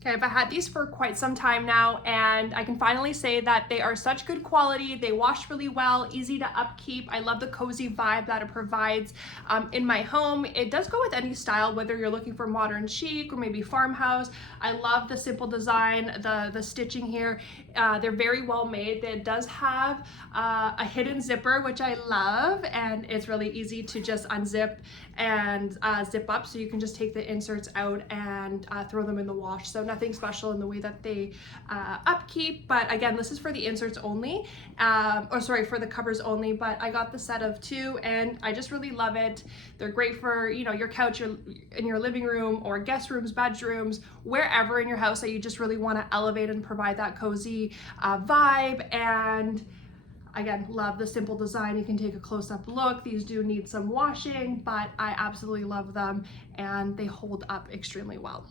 Okay, I've had these for quite some time now, and I can finally say that they are such good quality. They wash really well, easy to upkeep. I love the cozy vibe that it provides in my home. It does go with any style, whether you're looking for modern chic or maybe farmhouse. I love the simple design, the stitching here. They're very well made. It does have a hidden zipper, which I love, and it's really easy to just unzip and zip up, so you can just take the inserts out and throw them in the wash. So nothing special in the way that they upkeep, but again, this is for the inserts only, or sorry, for the covers only, but I got the set of 2 and I just really love it. They're great for, you know, your couch in your living room or guest rooms, bedrooms, wherever in your house that you just really want to elevate and provide that cozy vibe. And again, love the simple design. You can take a close-up look. These do need some washing, but I absolutely love them and they hold up extremely well.